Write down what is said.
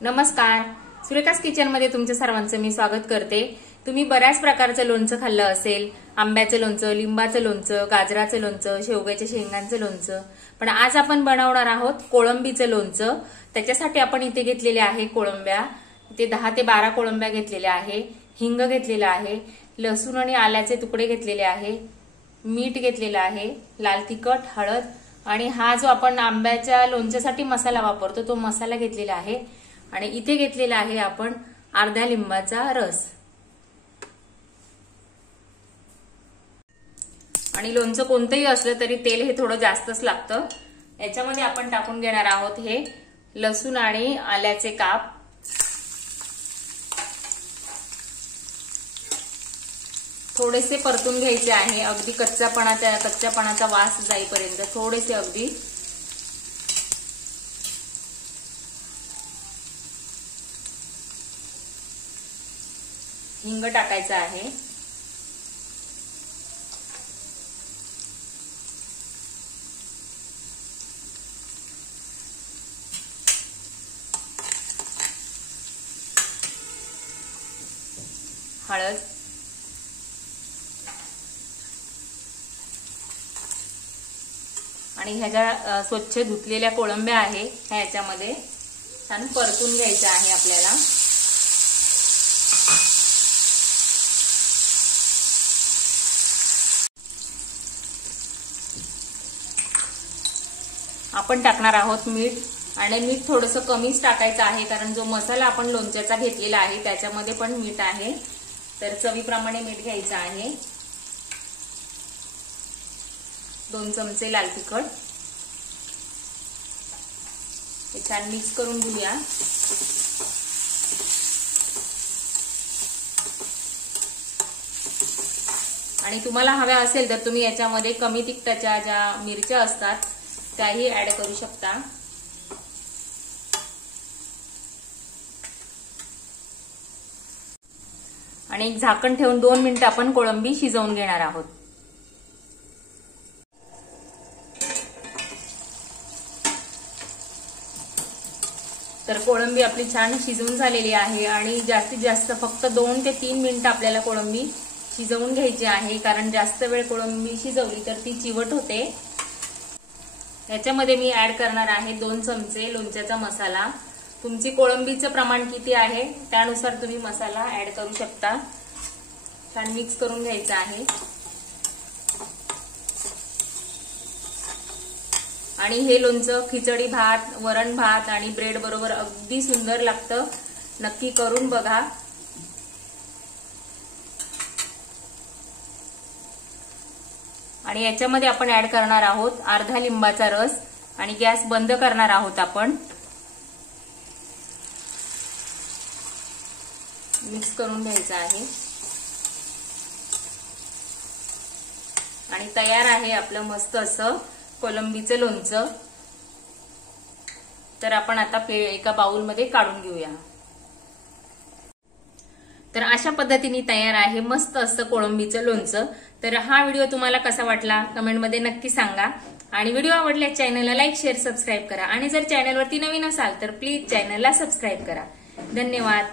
नमस्कार, सुरेखास किचन मध्ये तुमच्या सर्वांचं मी स्वागत करते। तुम्ही बऱ्याच प्रकारचं लोणचं खाल्लं असेल, आंब्याचं लोणचं, लिंबाचं लोणचं, गाजराचं लोणचं, शेवग्याच्या शेंगांचं लोणचं, पण आज आपण बनवणार आहोत कोळंबीचं लोणचं। त्याच्यासाठी आपण इथे घेतलेले आहे कोळंब्या, इथे 10 ते 12 कोळंब्या घेतलेल्या आहे, हिंग घेतलेला आहे, लसूण आणि आल्याचे तुकडे घेतलेले आहे, मीठ घेतलेलं आहे, लाल तिखट, हळद आणि हा जो आपण आंब्याच्या लोणच्यासाठी मसाला वापरतो तो मसाला घेतलेला आहे आणि इथे घेतलेला आहे आपण अर्ध्या लिंबाचा रस। आणि लोणचं कोणतंही असलं तरी तेल हे थोडं जास्तच लागतं। याच्यामध्ये आपण टाकून घेणार आहोत हे लसूण आणि आल्याचे काप, थोडेसे परतून घ्यायचे आहे, अगदी कच्च्यापणाचा वास जाईपर्यंत थोडेसे अगदी। हिंग टाकायचं आहे, हळद, आणि ह्या ज्या स्वच्छ धुतलेल्या कोळंब्या आहे ह्या याच्यामध्ये छान परतून घ्यायच्या आहे आपल्याला। आपण टाकणार आहोत मीठ, आणि मीठ थोडंसं कमीच टाकायचं आहे कारण जो मसाला आपण लोणच्याचा घेतलेला आहे त्याच्यामध्ये पण मीठ आहे, तर चवीप्रमाणे मीठ घ्यायचं आहे। 2 चमचे लाल तिखट, हे छान मिक्स करून घेऊया। आणि तुम्हाला हव्या असेल तर तुम्ही याच्यामध्ये कमी तिखटाच्या ज्या मिरच्या असतात त्याही ऍड करू शकता। आणि एक झाकण ठेवून 2 मिनिटं आपण कोळंबी शिजवून घेणार आहोत। तर कोळंबी आपली छान शिजवून झालेली आहे आणि जास्तीत जास्त फक्त 2 ते 3 मिनिटं आपल्याला कोळंबी शिजवून घ्यायची आहे, कारण जास्त वेळ कोळंबी शिजवली तर ती चिवट होते। याच्यामध्ये मी ऍड करणार आहे 2 चमचे लोणच्याचा मसाला। तुमची कोळंबीचं प्रमाण किती आहे त्यानुसार तुम्ही मसाला ऍड करू शकता। छान मिक्स करून घ्यायचं आहे। आणि हे लोणचं खिचडी भात, वरण भात आणि ब्रेड बरोबर अगदी सुंदर लागतं, नक्की करून बघा। आणि याच्यामध्ये आपण ऍड करणार आहोत अर्धा लिंबाचा रस आणि गॅस बंद करणार आहोत आपण। मिक्स करून घ्यायचं आहे आणि तयार आहे आपलं मस्त असं कोळंबीचं लोणचं। तर आपण आता एका बाउलमध्ये काढून घेऊया। तर अशा पद्धतीने तयार आहे मस्त असं कोळंबीचं लोणचं। तर हा व्हिडिओ तुम्हाला कसा वाटला कमेंटमध्ये नक्की सांगा, आणि व्हिडिओ आवडल्यास चॅनलला लाईक, शेअर, सबस्क्राईब करा, आणि जर चॅनलवरती नवीन असाल तर प्लीज चॅनलला सबस्क्राईब करा। धन्यवाद।